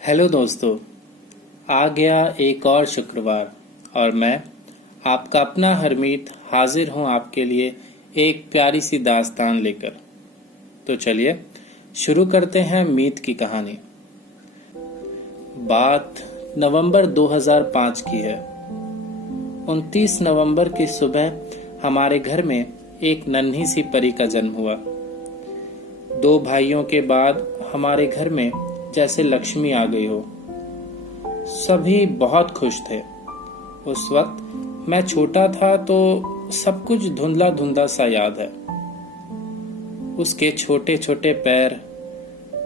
Hello दोस्तों, आ गया एक और शुक्रवार और मैं आपका अपना हरमीत हाजिर हूँ आपके लिए एक प्यारी सी दास्तान लेकर। तो चलिए शुरू करते हैं मीत की कहानी। बात नवंबर 2005 की है। 29 नवंबर की सुबह हमारे घर में एक नन्ही सी परी का जन्म हुआ। 2 भाइयों के बाद हमारे घर में जैसे लक्ष्मी आ गई हो। सभी बहुत खुश थे। उस वक्त मैं छोटा था तो सब कुछ धुंधला धुंधला सा याद है। उसके छोटे छोटे पैर,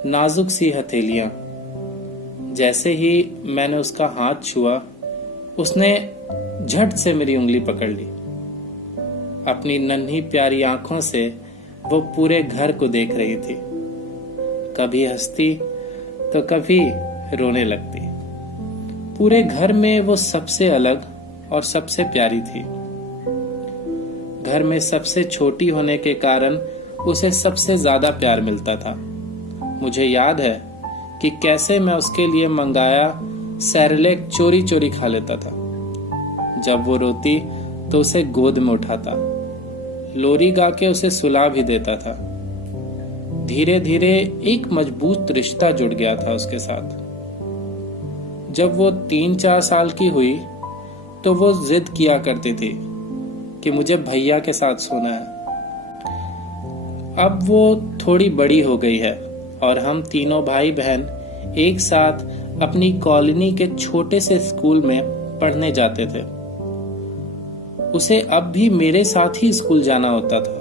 नाजुक सी हथेलियां। जैसे ही मैंने उसका हाथ छुआ, उसने झट से मेरी उंगली पकड़ ली। अपनी नन्ही प्यारी आंखों से वो पूरे घर को देख रही थी। कभी हंसती तो कभी रोने लगती। पूरे घर में वो सबसे अलग और सबसे प्यारी थी। घर में सबसे छोटी होने के कारण उसे सबसे ज्यादा प्यार मिलता था। मुझे याद है कि कैसे मैं उसके लिए मंगाया सेरेलैक चोरी चोरी खा लेता था। जब वो रोती तो उसे गोद में उठाता, लोरी गा के उसे सुला भी देता था। धीरे धीरे एक मजबूत रिश्ता जुड़ गया था उसके साथ। जब वो 3-4 साल की हुई तो वो जिद किया करती थी कि मुझे भैया के साथ सोना है। अब वो थोड़ी बड़ी हो गई है और हम तीनों भाई बहन एक साथ अपनी कॉलोनी के छोटे से स्कूल में पढ़ने जाते थे। उसे अब भी मेरे साथ ही स्कूल जाना होता था।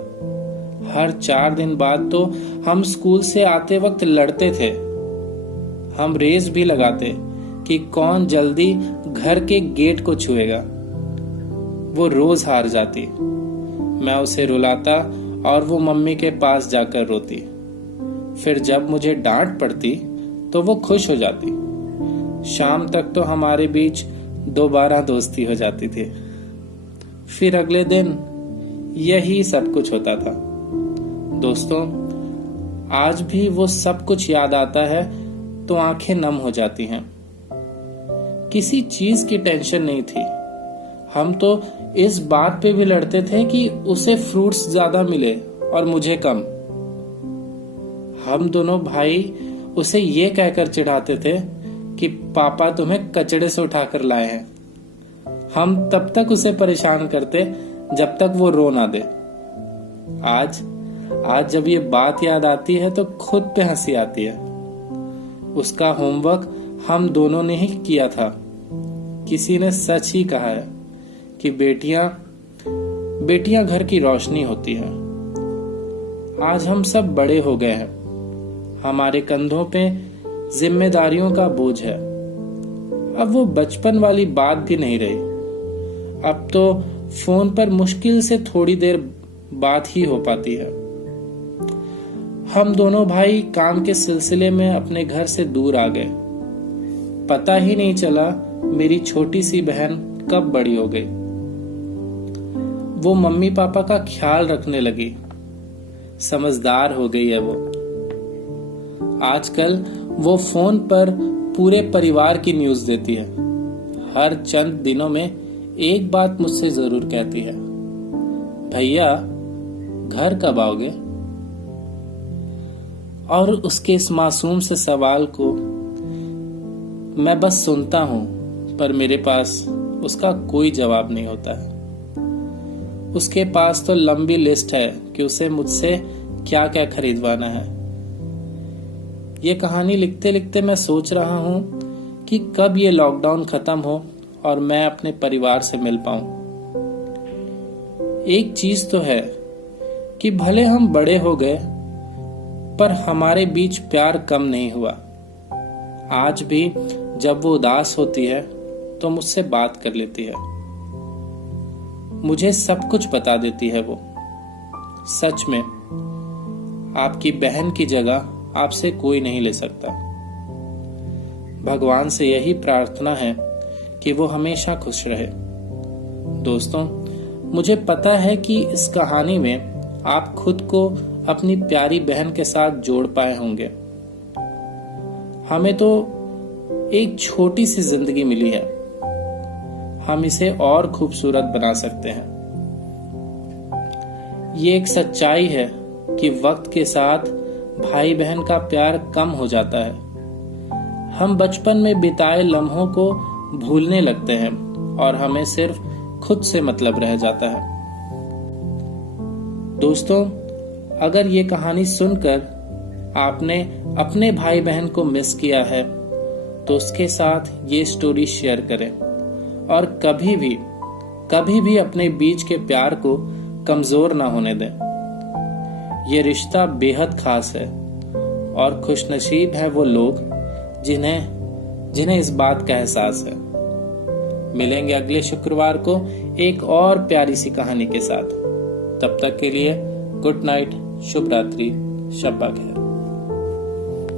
हर 4 दिन बाद तो हम स्कूल से आते वक्त लड़ते थे। हम रेस भी लगाते कि कौन जल्दी घर के गेट को छुएगा। वो रोज हार जाती। मैं उसे रुलाता और वो मम्मी के पास जाकर रोती। फिर जब मुझे डांट पड़ती तो वो खुश हो जाती। शाम तक तो हमारे बीच दोबारा दोस्ती हो जाती थी। फिर अगले दिन यही सब कुछ होता था। दोस्तों, आज भी वो सब कुछ याद आता है तो आंखें नम हो जाती हैं। किसी चीज की टेंशन नहीं थी। हम तो इस बात पे भी लड़ते थे कि उसे फ्रूट्स ज्यादा मिले और मुझे कम। हम दोनों भाई उसे ये कहकर चिढ़ाते थे कि पापा तुम्हें कचड़े से उठाकर लाए हैं। हम तब तक उसे परेशान करते जब तक वो रो ना दे। आज जब ये बात याद आती है तो खुद पे हंसी आती है। उसका होमवर्क हम दोनों ने ही किया था। किसी ने सच ही कहा है कि बेटियां घर की रोशनी होती हैं। आज हम सब बड़े हो गए हैं। हमारे कंधों पे जिम्मेदारियों का बोझ है। अब वो बचपन वाली बात भी नहीं रही। अब तो फोन पर मुश्किल से थोड़ी देर बात ही हो पाती है। हम दोनों भाई काम के सिलसिले में अपने घर से दूर आ गए। पता ही नहीं चला मेरी छोटी सी बहन कब बड़ी हो गई। वो मम्मी पापा का ख्याल रखने लगी। समझदार हो गई है वो। आजकल वो फोन पर पूरे परिवार की न्यूज देती है। हर चंद दिनों में एक बात मुझसे जरूर कहती है, भैया घर कब आओगे? और उसके इस मासूम से सवाल को मैं बस सुनता हूं, पर मेरे पास उसका कोई जवाब नहीं होता है। उसके पास तो लंबी लिस्ट है कि उसे मुझसे क्या क्या खरीदवाना है। ये कहानी लिखते लिखते मैं सोच रहा हूं कि कब ये लॉकडाउन खत्म हो और मैं अपने परिवार से मिल पाऊं। एक चीज तो है कि भले हम बड़े हो गए, पर हमारे बीच प्यार कम नहीं हुआ। आज भी जब वो उदास होती है तो मुझसे बात कर लेती है। मुझे सब कुछ बता देती है वो। सच में आपकी बहन की जगह आपसे कोई नहीं ले सकता। भगवान से यही प्रार्थना है कि वो हमेशा खुश रहे। दोस्तों, मुझे पता है कि इस कहानी में आप खुद को अपनी प्यारी बहन के साथ जोड़ पाए होंगे। हमें तो एक छोटी सी जिंदगी मिली है, हम इसे और खूबसूरत बना सकते हैं। ये एक सच्चाई है कि वक्त के साथ भाई बहन का प्यार कम हो जाता है। हम बचपन में बिताए लम्हों को भूलने लगते हैं और हमें सिर्फ खुद से मतलब रह जाता है। दोस्तों, अगर ये कहानी सुनकर आपने अपने भाई बहन को मिस किया है तो उसके साथ ये स्टोरी शेयर करें और कभी भी अपने बीच के प्यार को कमजोर ना होने दें। ये रिश्ता बेहद खास है और खुशनसीब है वो लोग जिन्हें इस बात का एहसास है। मिलेंगे अगले शुक्रवार को एक और प्यारी सी कहानी के साथ। तब तक के लिए गुड नाइट, शुभ रात्रि, शब्बा खैर।